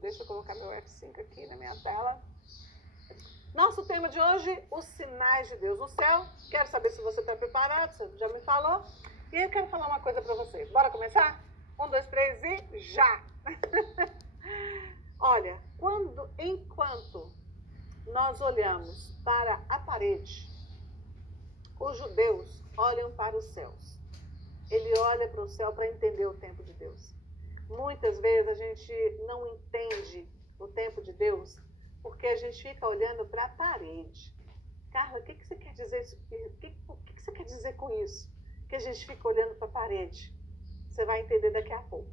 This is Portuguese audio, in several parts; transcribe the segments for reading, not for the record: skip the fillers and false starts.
Deixa eu colocar meu F5 aqui na minha tela. Nosso tema de hoje, os sinais de Deus no céu. Quero saber se você está preparado, você já me falou. E eu quero falar uma coisa para vocês. Bora começar? 1, 2, 3 e já! Olha, enquanto nós olhamos para a parede, os judeus olham para os céus. Ele olha para o céu para entender o tempo de Deus. Muitas vezes a gente não entende o tempo de Deus porque a gente fica olhando para a parede. Carla, o que você quer dizer? O que você quer dizer com isso? Que a gente fica olhando para a parede. Você vai entender daqui a pouco.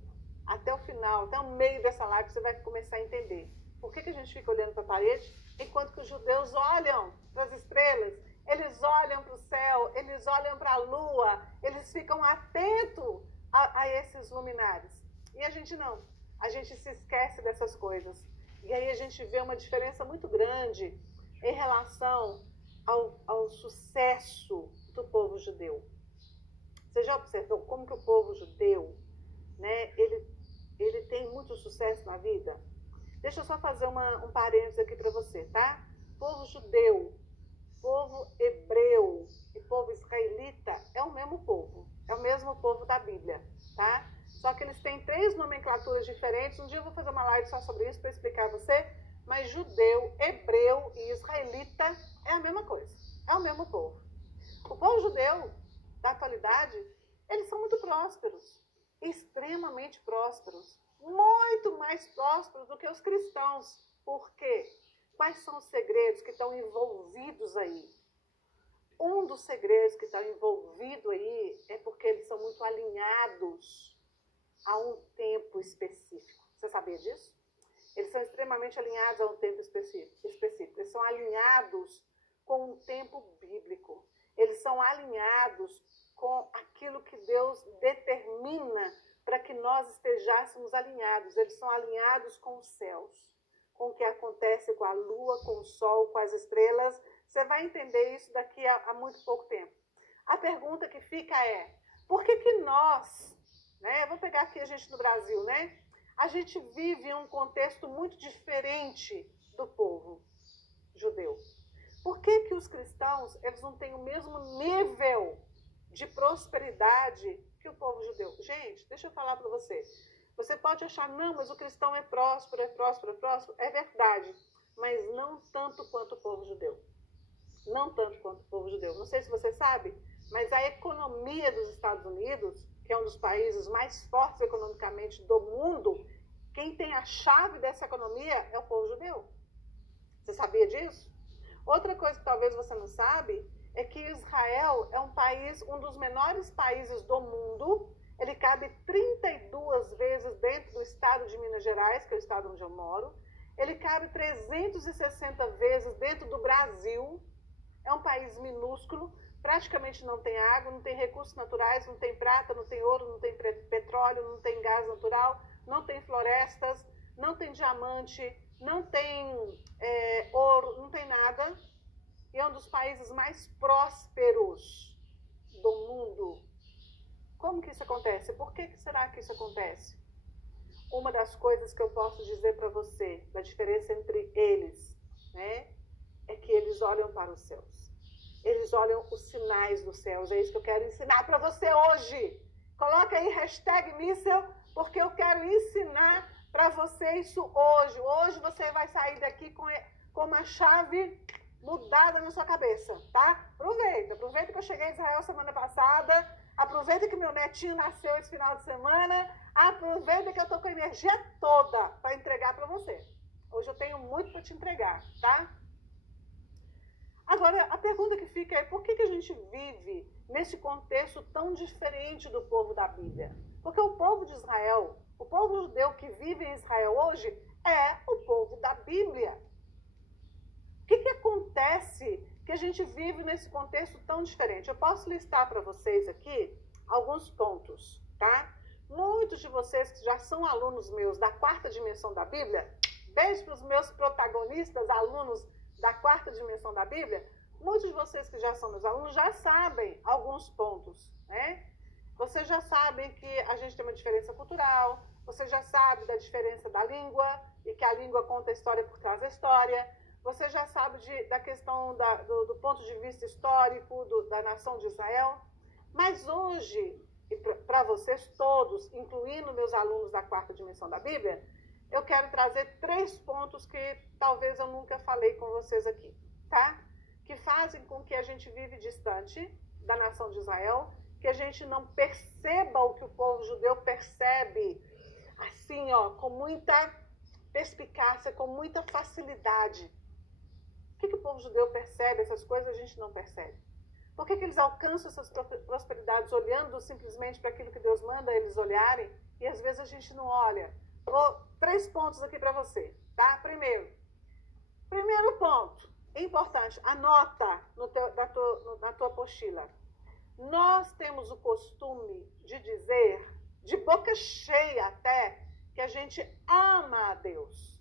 Até o final, até o meio dessa live, você vai começar a entender. Por que a gente fica olhando para a parede? Enquanto que os judeus olham para as estrelas, eles olham para o céu, eles olham para a lua, eles ficam atentos a esses luminares. E a gente não. A gente se esquece dessas coisas. E aí a gente vê uma diferença muito grande em relação ao sucesso do povo judeu. Você já observou como que o povo judeu, né, ele tem muito sucesso na vida? Deixa eu só fazer um parênteses aqui para você, tá? Povo judeu, povo hebreu e povo israelita é o mesmo povo. É o mesmo povo da Bíblia, tá? Só que eles têm 3 nomenclaturas diferentes. Um dia eu vou fazer uma live só sobre isso para explicar a você. Mas judeu, hebreu e israelita é a mesma coisa. É o mesmo povo. O povo judeu da atualidade, eles são muito prósperos. Extremamente prósperos. Muito mais prósperos do que os cristãos. Por quê? Quais são os segredos que estão envolvidos aí? Um dos segredos que está envolvido aí é porque eles são muito alinhados a um tempo específico. Você sabia disso? Eles são extremamente alinhados a um tempo específico. Eles são alinhados com um tempo bíblico. Eles são alinhados com aquilo que Deus determina para que nós estejéssemos alinhados. Eles são alinhados com os céus, com o que acontece com a lua, com o sol, com as estrelas. Você vai entender isso daqui a muito pouco tempo. A pergunta que fica é, por que nós, né, eu vou pegar aqui a gente no Brasil, né? A gente vive em um contexto muito diferente do povo judeu. Por que os cristãos, eles não têm o mesmo nível de prosperidade que o povo judeu? Gente, deixa eu falar para você. Você pode achar, não, mas o cristão é próspero, é próspero, é próspero. É verdade, mas não tanto quanto o povo judeu. Não tanto quanto o povo judeu. Não sei se você sabe, mas a economia dos Estados Unidos, que é um dos países mais fortes economicamente do mundo, quem tem a chave dessa economia é o povo judeu. Você sabia disso? Outra coisa que talvez você não sabe é que Israel é um país, um dos menores países do mundo. Ele cabe 32 vezes dentro do estado de Minas Gerais, que é o estado onde eu moro. Ele cabe 360 vezes dentro do Brasil. É um país minúsculo, praticamente não tem água, não tem recursos naturais, não tem prata, não tem ouro, não tem petróleo, não tem gás natural, não tem florestas, não tem diamante, não tem ouro, não tem nada. E é um dos países mais prósperos do mundo. Como que isso acontece? Por que será que isso acontece? Uma das coisas que eu posso dizer para você, da diferença entre eles, né, é que eles olham para os céus. Eles olham os sinais dos céus. É isso que eu quero ensinar para você hoje. Coloca aí #míssel, porque eu quero ensinar para você isso hoje. Hoje você vai sair daqui com uma chave mudada na sua cabeça, tá? Aproveita que eu cheguei em Israel semana passada, aproveita que meu netinho nasceu esse final de semana, aproveita que eu tô com a energia toda para entregar para você. Hoje eu tenho muito para te entregar, tá? Agora, a pergunta que fica é, por que a gente vive nesse contexto tão diferente do povo da Bíblia? Porque o povo de Israel, o povo judeu que vive em Israel hoje, é o povo da Bíblia. O que acontece que a gente vive nesse contexto tão diferente? Eu posso listar para vocês aqui alguns pontos, tá? Muitos de vocês que já são alunos meus da 4ª dimensão da Bíblia, beijo para os meus protagonistas, alunos da 4ª dimensão da Bíblia, muitos de vocês que já são meus alunos já sabem alguns pontos, né? Vocês já sabem que a gente tem uma diferença cultural, você já sabe da diferença da língua, e que a língua conta a história por trás da história. Você já sabe da questão do ponto de vista histórico da nação de Israel. Mas hoje, para vocês todos, incluindo meus alunos da quarta dimensão da Bíblia, eu quero trazer 3 pontos que talvez eu nunca falei com vocês aqui, tá? Que fazem com que a gente vive distante da nação de Israel, que a gente não perceba o que o povo judeu percebe, assim, ó, com muita perspicácia, com muita facilidade. Por que o povo judeu percebe essas coisas e a gente não percebe? Por que eles alcançam essas prosperidades olhando simplesmente para aquilo que Deus manda eles olharem e às vezes a gente não olha? 3 pontos aqui para você, tá? Primeiro ponto, importante, anota na tua apostila. Nós temos o costume de dizer, de boca cheia até, que a gente ama a Deus.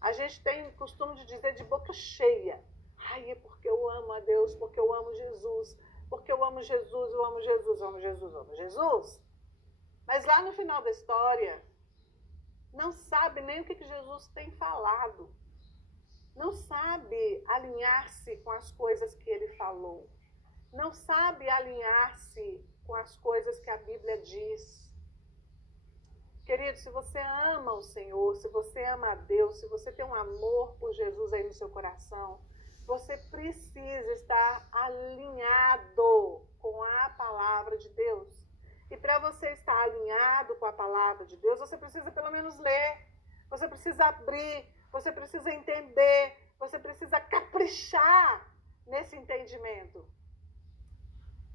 A gente tem o costume de dizer de boca cheia. Ai, é porque eu amo a Deus, porque eu amo Jesus, porque eu amo Jesus, eu amo Jesus, eu amo Jesus, eu amo Jesus. Mas lá no final da história, não sabe nem o que Jesus tem falado. Não sabe alinhar-se com as coisas que ele falou. Não sabe alinhar-se com as coisas que a Bíblia diz. Querido, se você ama o Senhor, se você ama a Deus, se você tem um amor por Jesus aí no seu coração, você precisa estar alinhado com a palavra de Deus. E para você estar alinhado com a palavra de Deus, você precisa pelo menos ler, você precisa abrir, você precisa entender, você precisa caprichar nesse entendimento.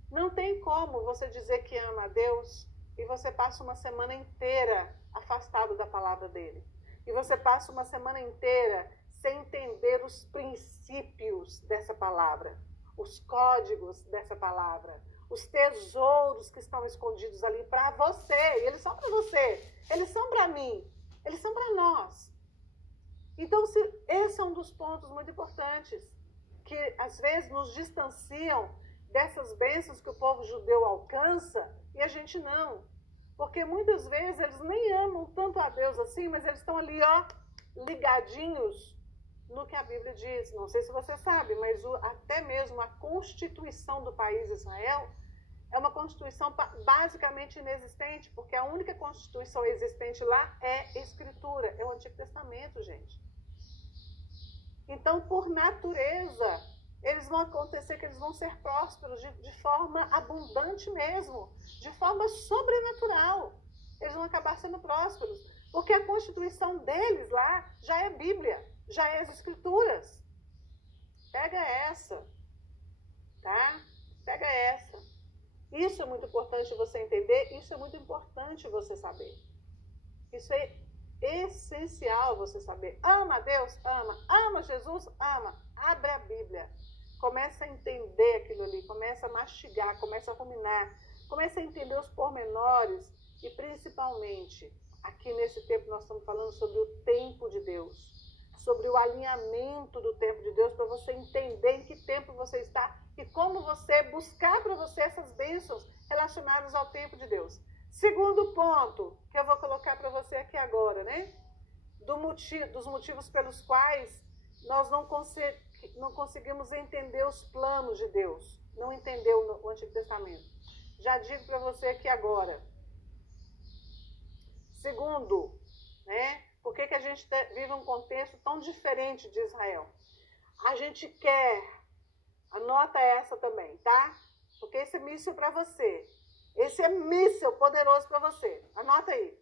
Não tem como você dizer que ama a Deus e você passa uma semana inteira afastado da palavra dele. E você passa uma semana inteira sem entender os princípios dessa palavra, os códigos dessa palavra, os tesouros que estão escondidos ali para você. E eles são para você, eles são para mim, eles são para nós. Então, esse é um dos pontos muito importantes, que às vezes nos distanciam dessas bênçãos que o povo judeu alcança e a gente não. Porque muitas vezes eles nem amam tanto a Deus assim, mas eles estão ali, ó, ligadinhos no que a Bíblia diz. Não sei se você sabe, mas até mesmo a constituição do país de Israel é uma constituição basicamente inexistente, porque a única constituição existente lá é Escritura, é o Antigo Testamento, gente. Então, por natureza, eles vão acontecer que eles vão ser prósperos de forma abundante mesmo, de forma sobrenatural. Eles vão acabar sendo prósperos, porque a constituição deles lá já é Bíblia, já é as Escrituras. Pega essa, tá? Pega essa. Isso é muito importante você entender, isso é muito importante você saber. Isso é essencial você saber. Ama a Deus? Ama. Ama Jesus? Ama. Abre a Bíblia. Começa a entender aquilo ali, começa a mastigar, começa a ruminar, começa a entender os pormenores e principalmente, aqui nesse tempo nós estamos falando sobre o tempo de Deus, sobre o alinhamento do tempo de Deus, para você entender em que tempo você está e como você buscar para você essas bênçãos relacionadas ao tempo de Deus. Segundo ponto que eu vou colocar para você aqui agora, né? Dos motivos pelos quais nós não conseguimos entender os planos de Deus, não entendeu o Antigo Testamento. Já digo para você aqui agora. Segundo, né? Por que a gente vive um contexto tão diferente de Israel? A gente quer, anota essa também, tá? Porque esse é míssil para você. Esse é míssil poderoso para você. Anota aí.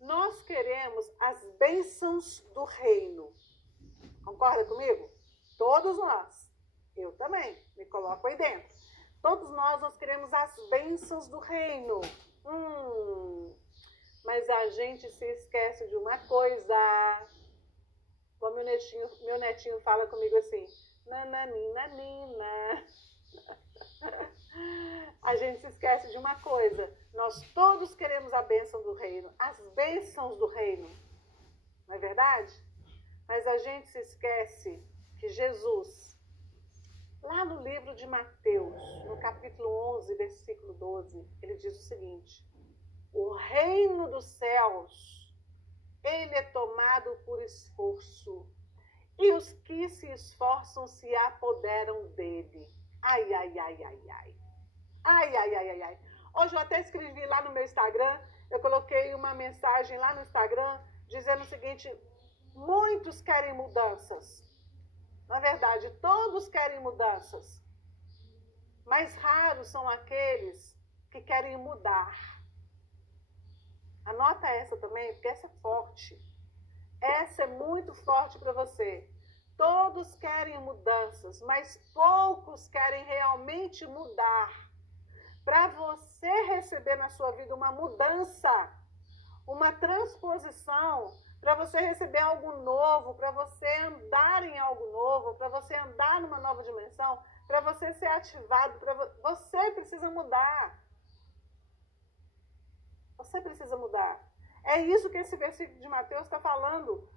Nós queremos as bênçãos do reino. Concorda comigo? Todos nós. Eu também. Me coloco aí dentro. Todos nós queremos as bênçãos do reino. Mas a gente se esquece de uma coisa. Como meu netinho fala comigo assim. Nananina, nina. A gente se esquece de uma coisa. Nós todos queremos a bênção do reino. As bênçãos do reino. Não é verdade? Mas a gente se esquece que Jesus, lá no livro de Mateus, no capítulo 11, versículo 12, ele diz o seguinte: o reino dos céus ele é tomado por esforço. E os que se esforçam se apoderam dele. Ai, ai, ai, ai, ai. Ai, ai, ai, ai, ai. Hoje eu até escrevi lá no meu Instagram, eu coloquei uma mensagem lá no Instagram, dizendo o seguinte: muitos querem mudanças. Na verdade, todos querem mudanças. Mas raros são aqueles que querem mudar. Anota essa também, porque essa é forte. Essa é muito forte para você. Todos querem mudanças, mas poucos querem realmente mudar. Para você receber na sua vida uma mudança, uma transposição, para você receber algo novo, para você andar em algo novo, para você andar numa nova dimensão, para você ser ativado, você precisa mudar. Você precisa mudar. É isso que esse versículo de Mateus está falando.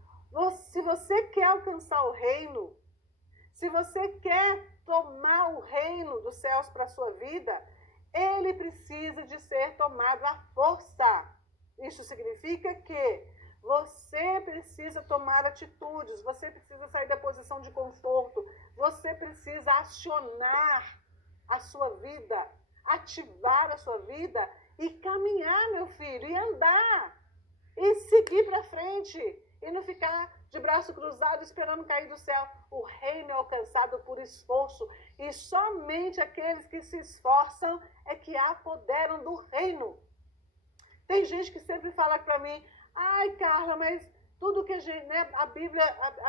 Se você quer alcançar o reino, se você quer tomar o reino dos céus para a sua vida, ele precisa de ser tomado à força. Isso significa que você precisa tomar atitudes, você precisa sair da posição de conforto, você precisa acionar a sua vida, ativar a sua vida e caminhar, meu filho, e andar, e seguir para frente, e não ficar de braço cruzado esperando cair do céu. O reino é alcançado por esforço, e somente aqueles que se esforçam é que apoderam do reino. Tem gente que sempre fala para mim: ai, Carla, mas tudo que a gente, né, a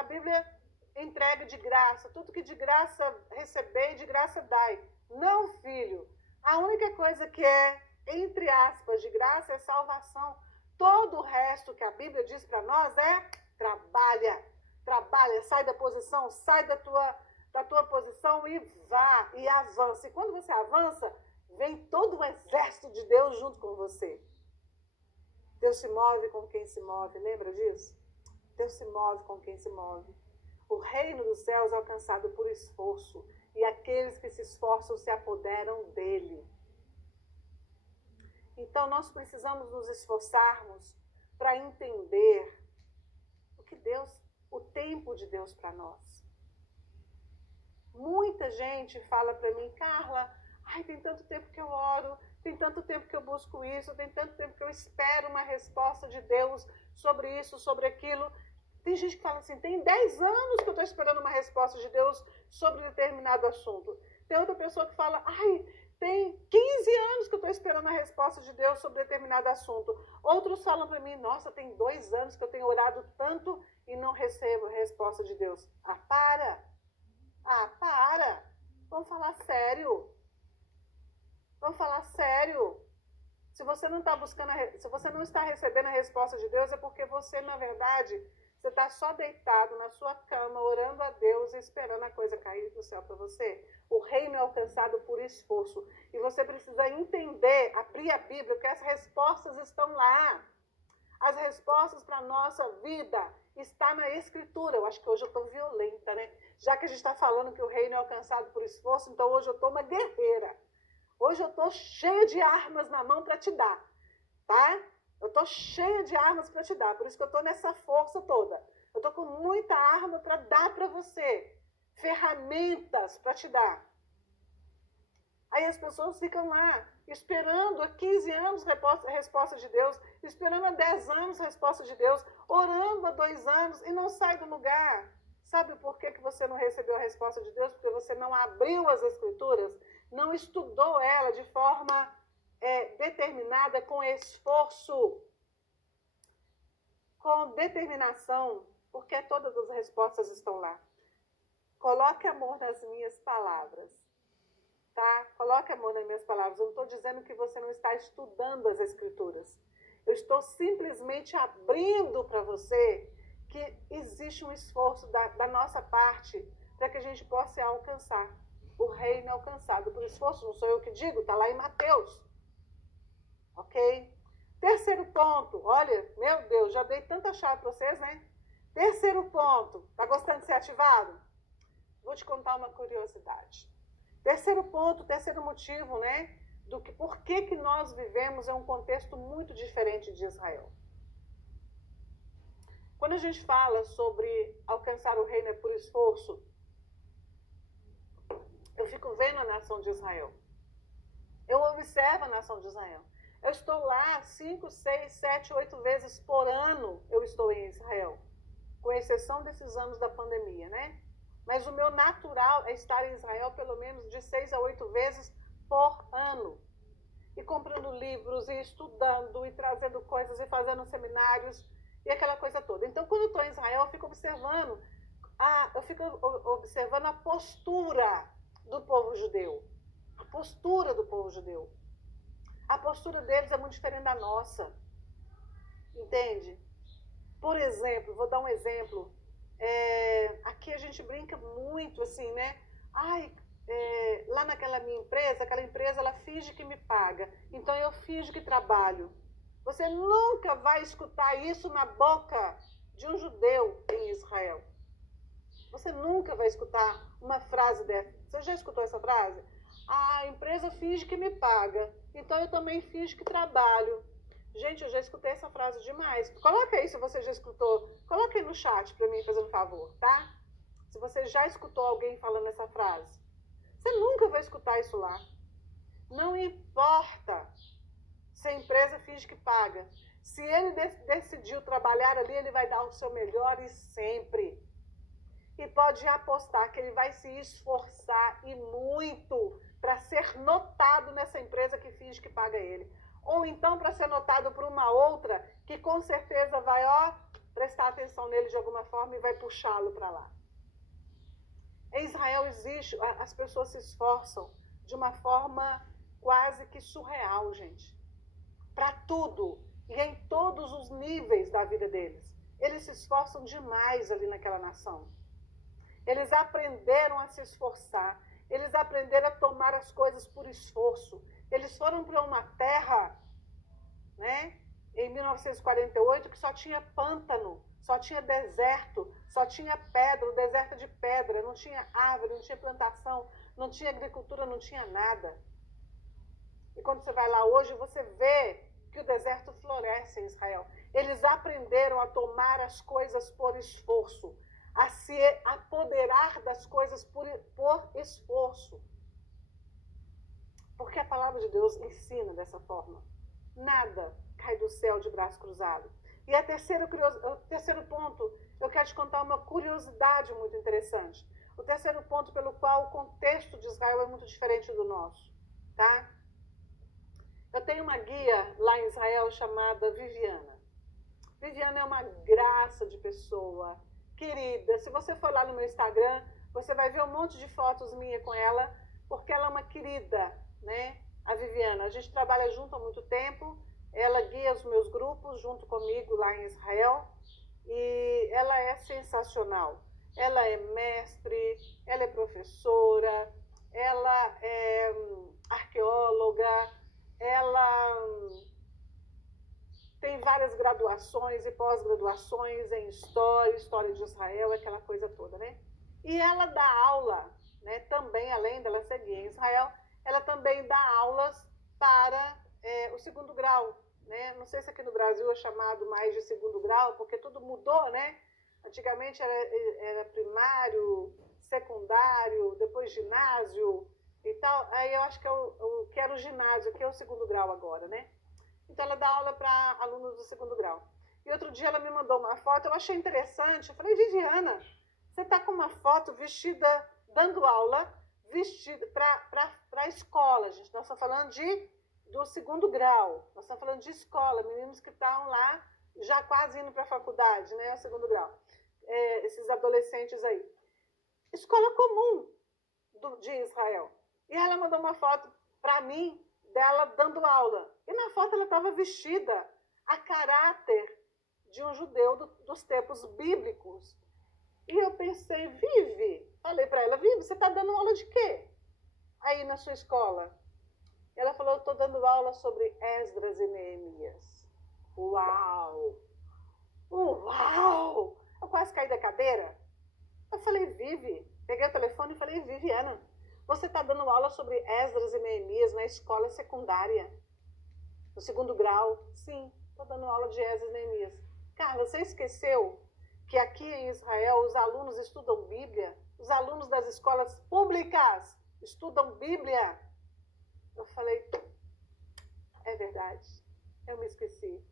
Bíblia entrega de graça, tudo que de graça receber, de graça dai. Não, filho, a única coisa que é, entre aspas, de graça é salvação. Todo o resto que a Bíblia diz para nós é: trabalha, sai da posição, sai da tua posição e vá, e avança. E quando você avança, vem todo o exército de Deus junto com você. Deus se move com quem se move, lembra disso? Deus se move com quem se move. O reino dos céus é alcançado por esforço, e aqueles que se esforçam se apoderam dele. Então nós precisamos nos esforçarmos para entender o tempo de Deus para nós. Muita gente fala para mim: Carla, ai, tem tanto tempo que eu oro, tem tanto tempo que eu busco isso, tem tanto tempo que eu espero uma resposta de Deus sobre isso, sobre aquilo. Tem gente que fala assim: tem 10 anos que eu estou esperando uma resposta de Deus sobre determinado assunto. Tem outra pessoa que fala: ai, tem 15 anos que eu estou esperando a resposta de Deus sobre determinado assunto. Outros falam para mim: nossa, tem 2 anos que eu tenho orado tanto e não recebo a resposta de Deus. Para! Vamos falar sério. Vamos falar sério. Se você não está se você não está recebendo a resposta de Deus, é porque você, na verdade, você está só deitado na sua cama, orando a Deus e esperando a coisa cair do céu para você. O reino é alcançado por esforço. E você precisa entender, abrir a Bíblia, que as respostas estão lá. As respostas para a nossa vida estão na Escritura. Eu acho que hoje eu estou violenta, né? Já que a gente está falando que o reino é alcançado por esforço, então hoje eu estou uma guerreira. Hoje eu estou cheia de armas na mão para te dar, tá? Eu estou cheia de armas para te dar, por isso que eu estou nessa força toda. Eu estou com muita arma para dar para você, ferramentas para te dar. Aí as pessoas ficam lá, esperando há 15 anos a resposta de Deus, esperando há 10 anos a resposta de Deus, orando há 2 anos e não sai do lugar. Sabe por que você não recebeu a resposta de Deus? Porque você não abriu as Escrituras, não estudou ela de forma determinada, com esforço, com determinação, porque todas as respostas estão lá. Coloque amor nas minhas palavras, tá? Coloque amor nas minhas palavras. Eu não estou dizendo que você não está estudando as Escrituras. Eu estou simplesmente abrindo para você que existe um esforço da nossa parte para que a gente possa alcançar. O reino é alcançado por esforço, não sou eu que digo, está lá em Mateus. Ok? Terceiro ponto, olha, meu Deus, já dei tanta chave para vocês, né? Terceiro ponto, tá gostando de ser ativado? Vou te contar uma curiosidade. Terceiro ponto, terceiro motivo, né? Por que nós vivemos em um contexto muito diferente de Israel. Quando a gente fala sobre alcançar o reino é por esforço, eu fico vendo a nação de Israel. Eu observo a nação de Israel. Eu estou lá 5, 6, 7, 8 vezes por ano eu estou em Israel. Com exceção desses anos da pandemia, né? Mas o meu natural é estar em Israel pelo menos de 6 a 8 vezes por ano. E comprando livros, e estudando, e trazendo coisas, e fazendo seminários, e aquela coisa toda. Então, quando eu estou em Israel, eu fico observando a postura do povo judeu. A postura do povo judeu. A postura deles é muito diferente da nossa. Entende? Por exemplo, vou dar um exemplo. Aqui a gente brinca muito assim, né? Lá naquela minha empresa, aquela empresa ela finge que me paga. Então eu finjo que trabalho. Você nunca vai escutar isso na boca de um judeu em Israel. Você nunca vai escutar uma frase dessa. Você já escutou essa frase? A empresa finge que me paga, então eu também finjo que trabalho. Gente, eu já escutei essa frase demais. Coloca aí se você já escutou. Coloca aí no chat para mim, fazendo um favor, tá? Se você já escutou alguém falando essa frase. Você nunca vai escutar isso lá. Não importa se a empresa finge que paga. Se ele decidiu trabalhar ali, ele vai dar o seu melhor e sempre. E pode apostar que ele vai se esforçar e muito para ser notado nessa empresa que finge que paga ele. Ou então para ser notado por uma outra que com certeza vai prestar atenção nele de alguma forma e vai puxá-lo para lá. Em Israel as pessoas se esforçam de uma forma quase que surreal, gente. Para tudo e em todos os níveis da vida deles. Eles se esforçam demais ali naquela nação. Eles aprenderam a se esforçar. Eles aprenderam a tomar as coisas por esforço. Eles foram para uma terra, né, em 1948, que só tinha pântano, só tinha deserto, só tinha pedra, o deserto de pedra, não tinha árvore, não tinha plantação, não tinha agricultura, não tinha nada. E quando você vai lá hoje, você vê que o deserto floresce em Israel. Eles aprenderam a tomar as coisas por esforço, a se apoderar das coisas por esforço. Porque a palavra de Deus ensina dessa forma. Nada cai do céu de braço cruzado. E o terceiro ponto, eu quero te contar uma curiosidade muito interessante. O terceiro ponto pelo qual o contexto de Israel é muito diferente do nosso. Tá? Eu tenho uma guia lá em Israel chamada Viviana. Viviana é uma graça de pessoa, querida. Se você for lá no meu Instagram, você vai ver um monte de fotos minhas com ela, porque ela é uma querida, né? A Viviana. A gente trabalha junto há muito tempo. Ela guia os meus grupos junto comigo lá em Israel. E ela é sensacional. Ela é mestre, ela é professora, ela é arqueóloga, ela tem várias graduações e pós-graduações em história de Israel, aquela coisa toda, né? E ela dá aula, né? Também, além dela seguir em Israel, ela também dá aulas para o segundo grau, né? Não sei se aqui no Brasil é chamado mais de segundo grau, porque tudo mudou, né? Antigamente era primário, secundário, depois ginásio e tal. Aí eu acho que eu quero o ginásio, que é o segundo grau agora, né? Então ela dá aula para alunos do segundo grau. E outro dia ela me mandou uma foto, eu achei interessante. Eu falei, Viviana, você está com uma foto vestida, dando aula, vestida para a escola, gente. Nós estamos falando do segundo grau. Nós estamos falando de escola, meninos que estão lá já quase indo para a faculdade, né? O segundo grau. Esses adolescentes aí. Escola comum de Israel. E ela mandou uma foto para mim, dela dando aula. E na foto ela estava vestida a caráter de um judeu dos tempos bíblicos. E eu pensei, Vivi, falei para ela, Vivi, você está dando aula de quê? Aí na sua escola. Ela falou, eu estou dando aula sobre Esdras e Neemias. Uau! Uau! Eu quase caí da cadeira. Eu falei, Vivi, peguei o telefone e falei, Viviana, você está dando aula sobre Esdras e Neemias na escola secundária, no segundo grau? Sim, estou dando aula de Esdras e Neemias. Carla, você esqueceu que aqui em Israel os alunos estudam Bíblia, os alunos das escolas públicas estudam Bíblia. Eu falei, é verdade, eu me esqueci.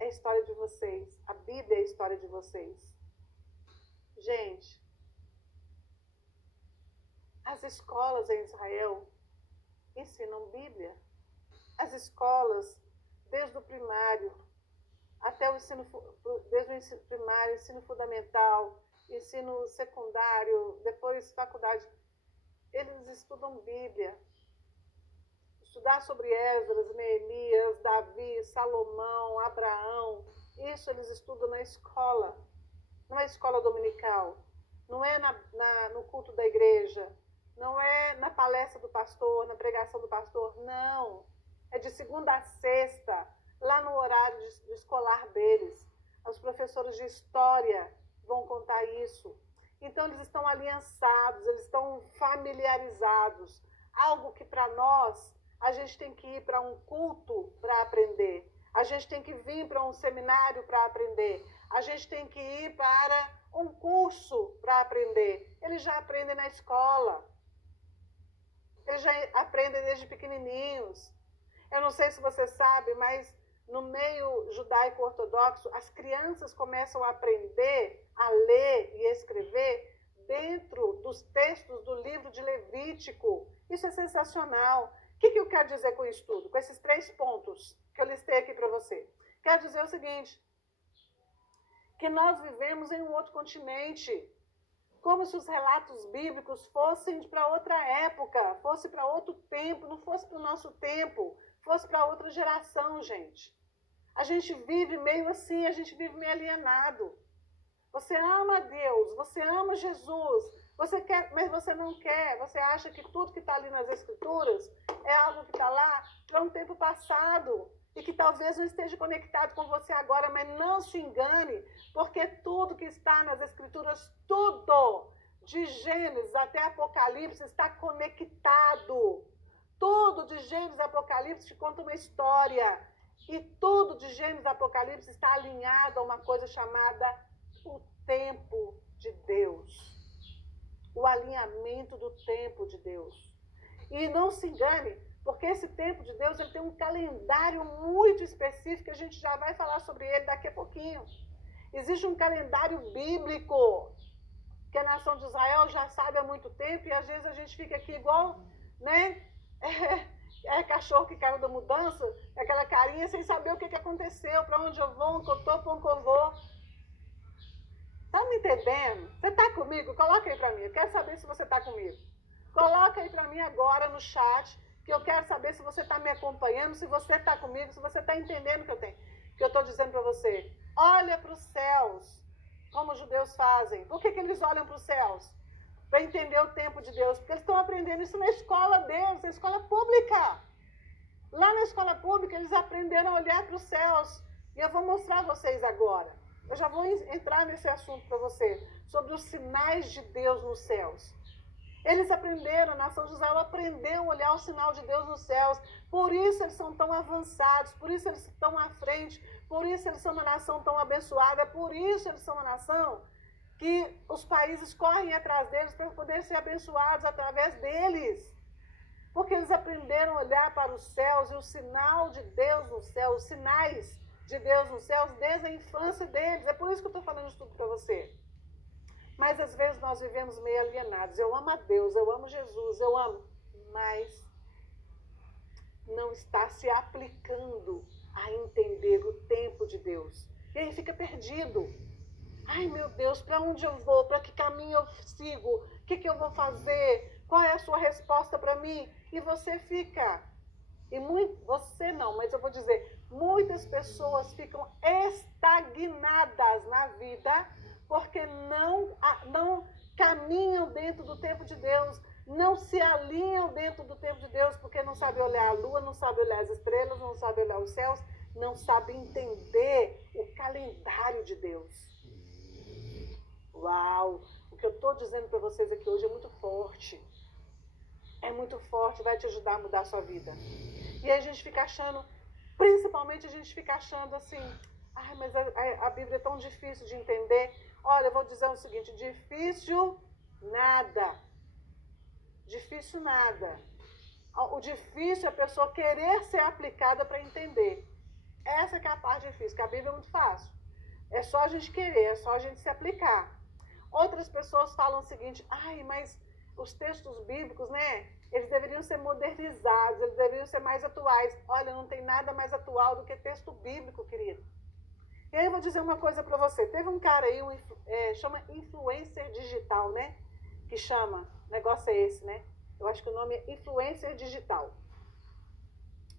É a história de vocês, a Bíblia é a história de vocês. Gente, as escolas em Israel ensinam Bíblia. As escolas, desde o primário até o ensino, desde o ensino primário, ensino fundamental, ensino secundário, depois faculdade, eles estudam Bíblia. Estudar sobre Esdras, Neemias, Davi, Salomão, Abraão, isso eles estudam na escola, não é escola dominical, não é no culto da igreja, não é na palestra do pastor, na pregação do pastor, não. É de segunda a sexta, lá no horário de escolar deles. Os professores de história vão contar isso. Então eles estão aliançados, eles estão familiarizados. Algo que para nós, a gente tem que ir para um culto para aprender. A gente tem que vir para um seminário para aprender. A gente tem que ir para um curso para aprender. Eles já aprendem na escola. Eles já aprendem desde pequenininhos. Eu não sei se você sabe, mas no meio judaico-ortodoxo, as crianças começam a aprender a ler e escrever dentro dos textos do livro de Levítico. Isso é sensacional. O que eu quero dizer com isso tudo? Com esses 3 pontos que eu listei aqui para você. Quero dizer o seguinte, que nós vivemos em um outro continente, como se os relatos bíblicos fossem para outra época, fosse para outro tempo, não fosse para o nosso tempo, fosse para outra geração, gente. A gente vive meio assim, a gente vive meio alienado. Você ama Deus, você ama Jesus, você quer, mas você não quer, você acha que tudo que está ali nas Escrituras é algo que está lá para um tempo passado e que talvez não esteja conectado com você agora, mas não se engane, porque tudo que está nas Escrituras, tudo, de Gênesis até Apocalipse, está conectado. Tudo de Gênesis e Apocalipse te conta uma história. E tudo de Gênesis e Apocalipse está alinhado a uma coisa chamada o tempo de Deus. O alinhamento do tempo de Deus. E não se engane, porque esse tempo de Deus ele tem um calendário muito específico, a gente já vai falar sobre ele daqui a pouquinho. Existe um calendário bíblico que a nação de Israel já sabe há muito tempo e às vezes a gente fica aqui igual, né? É cachorro que caiu da mudança, aquela carinha sem saber o que aconteceu, para onde eu vou, onde eu estou, para onde eu vou. Tá me entendendo? Você tá comigo? Coloca aí para mim, eu quero saber se você tá comigo. Coloca aí para mim agora no chat, que eu quero saber se você está me acompanhando, se você está comigo, se você está entendendo o que eu estou dizendo para você. Olha para os céus, como os judeus fazem. Por que eles olham para os céus? Para entender o tempo de Deus, porque eles estão aprendendo isso na escola deles, na escola pública. Lá na escola pública eles aprenderam a olhar para os céus. E eu vou mostrar a vocês agora. Eu já vou entrar nesse assunto para você, sobre os sinais de Deus nos céus. Eles aprenderam, a nação de Israel aprendeu a olhar o sinal de Deus nos céus. Por isso eles são tão avançados, por isso eles estão à frente, por isso eles são uma nação tão abençoada, por isso eles são uma nação que os países correm atrás deles para poder ser abençoados através deles. Porque eles aprenderam a olhar para os céus e o sinal de Deus nos céus, os sinais de Deus nos céus desde a infância deles. É por isso que eu estou falando isso tudo para você. Mas às vezes nós vivemos meio alienados. Eu amo a Deus, eu amo Jesus, eu amo. Mas não está se aplicando a entender o tempo de Deus. E aí fica perdido. Ai, meu Deus, para onde eu vou? Para que caminho eu sigo? O que eu vou fazer? Qual é a sua resposta para mim? E você fica... Você não, mas eu vou dizer, muitas pessoas ficam estagnadas na vida porque não caminham dentro do tempo de Deus, não se alinham dentro do tempo de Deus, porque não sabe olhar a lua, não sabe olhar as estrelas, não sabe olhar os céus, não sabe entender o calendário de Deus. Uau! O que eu estou dizendo para vocês aqui hoje é muito forte. É muito forte, vai te ajudar a mudar a sua vida. E aí a gente fica achando, principalmente a gente fica achando assim, ai, mas a Bíblia é tão difícil de entender. Olha, eu vou dizer o seguinte, difícil nada. Difícil nada. O difícil é a pessoa querer ser aplicada para entender. Essa que é a parte difícil, que a Bíblia é muito fácil. É só a gente querer, é só a gente se aplicar. Outras pessoas falam o seguinte, ai, mas os textos bíblicos, né, eles deveriam ser modernizados, eles deveriam ser mais atuais. Olha, não tem nada mais atual do que texto bíblico, querido. E aí eu vou dizer uma coisa para você. Teve um cara aí, chama influencer digital, né? Que chama, o negócio é esse, né? Eu acho que o nome é influencer digital.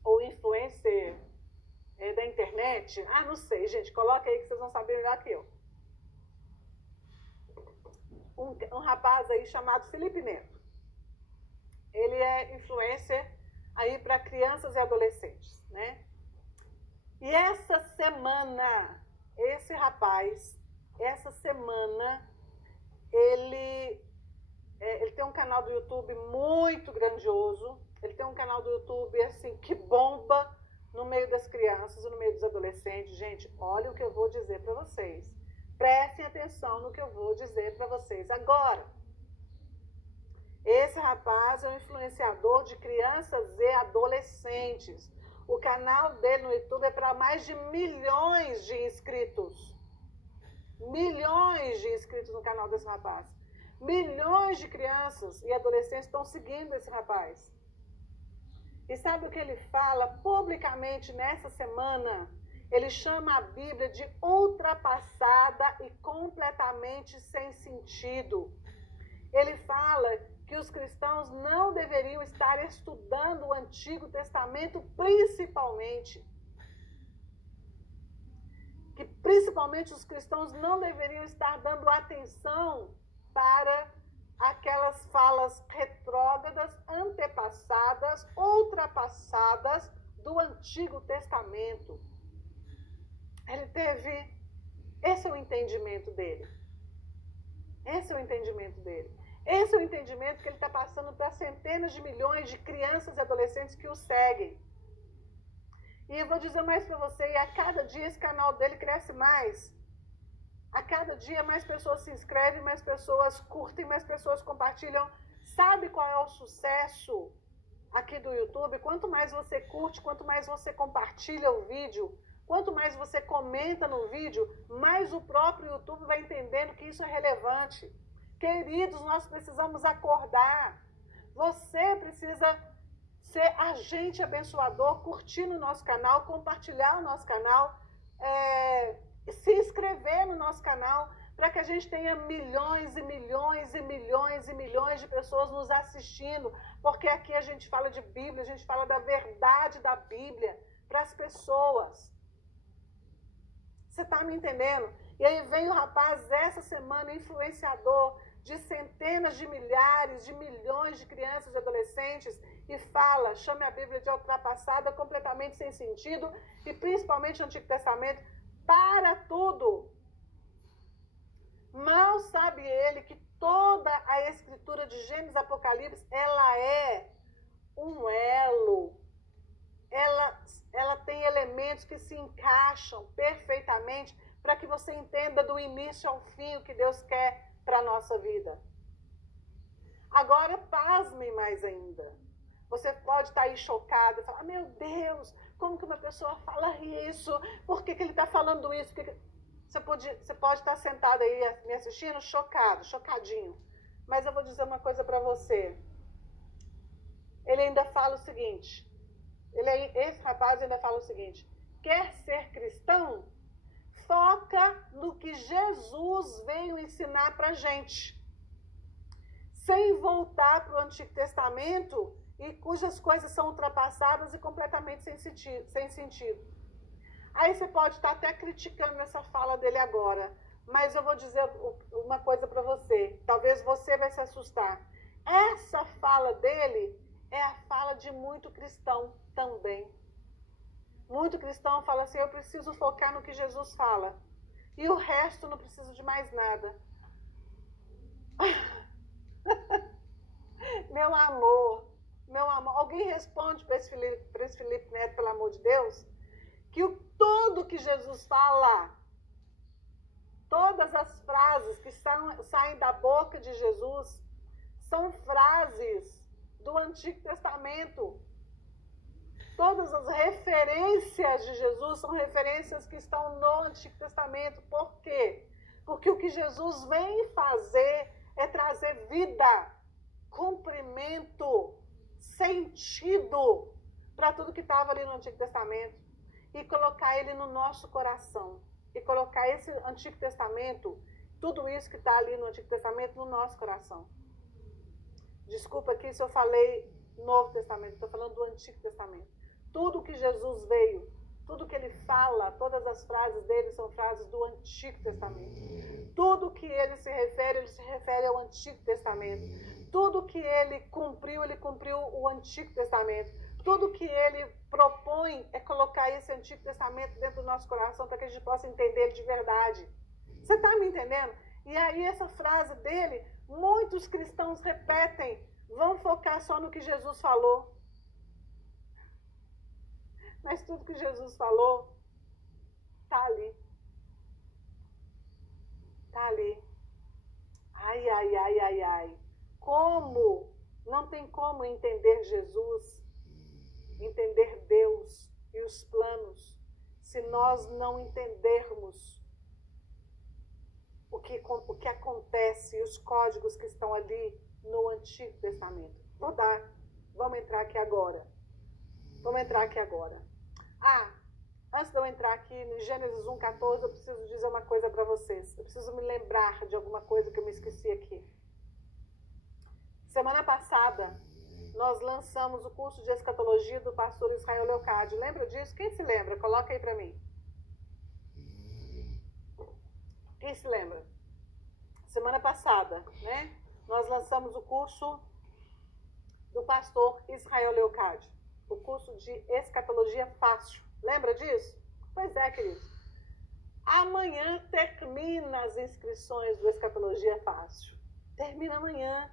Ou influencer da internet. Ah, não sei, gente. Coloca aí que vocês vão saber melhor que eu. Um rapaz aí chamado Felipe Neto. Ele é influencer aí para crianças e adolescentes, né? E essa semana, esse rapaz, ele tem um canal do YouTube muito grandioso. Ele tem um canal do YouTube, assim, que bomba no meio das crianças e no meio dos adolescentes. Gente, olha o que eu vou dizer para vocês. Prestem atenção no que eu vou dizer para vocês agora. Esse rapaz é um influenciador de crianças e adolescentes. O canal dele no YouTube é para mais de milhões de inscritos. Milhões de inscritos no canal desse rapaz. Milhões de crianças e adolescentes estão seguindo esse rapaz. E sabe o que ele fala publicamente nessa semana? Ele chama a Bíblia de ultrapassada e completamente sem sentido. Ele fala que os cristãos não deveriam estar estudando o Antigo Testamento principalmente. Que principalmente os cristãos não deveriam estar dando atenção para aquelas falas retrógradas, antepassadas, ultrapassadas do Antigo Testamento. Ele teve... Esse é o entendimento dele. Esse é o entendimento dele. Esse é o entendimento que ele está passando para centenas de milhões de crianças e adolescentes que o seguem. E eu vou dizer mais para você, e a cada dia esse canal dele cresce mais. A cada dia mais pessoas se inscrevem, mais pessoas curtem, mais pessoas compartilham. Sabe qual é o sucesso aqui do YouTube? Quanto mais você curte, quanto mais você compartilha o vídeo, quanto mais você comenta no vídeo, mais o próprio YouTube vai entendendo que isso é relevante. Queridos, nós precisamos acordar. Você precisa ser agente abençoador, curtir no nosso canal, compartilhar o nosso canal, se inscrever no nosso canal, para que a gente tenha milhões e milhões e milhões e milhões de pessoas nos assistindo, porque aqui a gente fala de Bíblia, a gente fala da verdade da Bíblia para as pessoas. Você está me entendendo? E aí vem o rapaz, essa semana, influenciador de centenas de milhares, de milhões de crianças e adolescentes, e fala, chame a Bíblia de ultrapassada, completamente sem sentido, e principalmente no Antigo Testamento, para tudo. Mal sabe ele que toda a escritura de Gênesis e Apocalipse, ela é um elo. Ela tem elementos que se encaixam perfeitamente para que você entenda do início ao fim o que Deus quer para a nossa vida. Agora, pasme mais ainda. Você pode estar aí chocado e falar, meu Deus, como que uma pessoa fala isso? Por que ele está falando isso? Você pode estar sentado aí me assistindo chocado, chocadinho. Mas eu vou dizer uma coisa para você. Ele ainda fala o seguinte, esse rapaz ainda fala o seguinte, quer ser cristão? Foca no que Jesus veio ensinar para a gente. Sem voltar para o Antigo Testamento e cujas coisas são ultrapassadas e completamente sem sentido. Aí você pode estar até criticando essa fala dele agora, mas eu vou dizer uma coisa para você. Talvez você vai se assustar. Essa fala dele é a fala de muito cristão também. Muito cristão fala assim, eu preciso focar no que Jesus fala. E o resto não preciso de mais nada. Meu amor, alguém responde para esse Felipe Neto, pelo amor de Deus, que tudo que Jesus fala, todas as frases saem da boca de Jesus são frases do Antigo Testamento. Todas as referências de Jesus são referências que estão no Antigo Testamento. Por quê? Porque o que Jesus vem fazer é trazer vida, cumprimento, sentido para tudo que estava ali no Antigo Testamento e colocar ele no nosso coração. E colocar esse Antigo Testamento, tudo isso que está ali no Antigo Testamento, no nosso coração. Desculpa aqui se eu falei Novo Testamento, estou falando do Antigo Testamento. Tudo que Jesus veio, tudo que ele fala, todas as frases dele são frases do Antigo Testamento. Tudo que ele se refere ao Antigo Testamento. Tudo que ele cumpriu o Antigo Testamento. Tudo que ele propõe é colocar esse Antigo Testamento dentro do nosso coração para que a gente possa entender ele de verdade. Você está me entendendo? E aí essa frase dele, muitos cristãos repetem, vão focar só no que Jesus falou. Mas tudo que Jesus falou está ali. Está ali. Ai, ai, ai, ai, ai. Como? Não tem como entender Jesus, entender Deus e os planos, se nós não entendermos o que acontece e os códigos que estão ali no Antigo Testamento. Vamos entrar aqui agora. Antes de eu entrar aqui no Gênesis 1,14, eu preciso dizer uma coisa para vocês. Eu preciso me lembrar de alguma coisa que eu me esqueci aqui. Semana passada, nós lançamos o curso de escatologia do pastor Israel Leocádio. Lembra disso? Quem se lembra? Coloca aí para mim. Quem se lembra? Semana passada, né? Nós lançamos o curso do pastor Israel Leocádio. O curso de escatologia fácil. Lembra disso? Pois é, queridos. Amanhã termina as inscrições do Escatologia Fácil. Termina amanhã.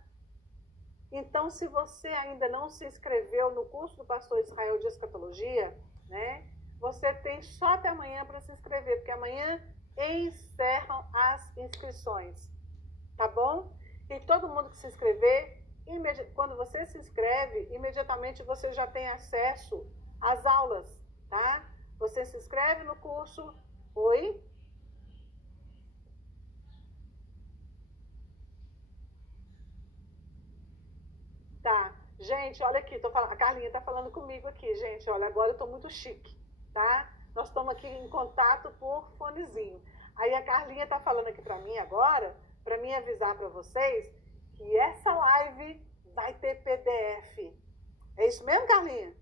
Então, se você ainda não se inscreveu no curso do pastor Israel de Escatologia, né, você tem só até amanhã para se inscrever, porque amanhã encerram as inscrições. Tá bom? E todo mundo que se inscrever, quando você se inscreve, imediatamente você já tem acesso às aulas, tá? Você se inscreve no curso. Oi? Tá. Gente, olha aqui, a Carlinha tá falando comigo aqui, gente. Olha, agora eu tô muito chique, tá? Nós estamos aqui em contato por fonezinho. Aí a Carlinha tá falando aqui pra mim agora, pra mim avisar pra vocês, que essa live vai ter PDF. É isso mesmo, Carlinha?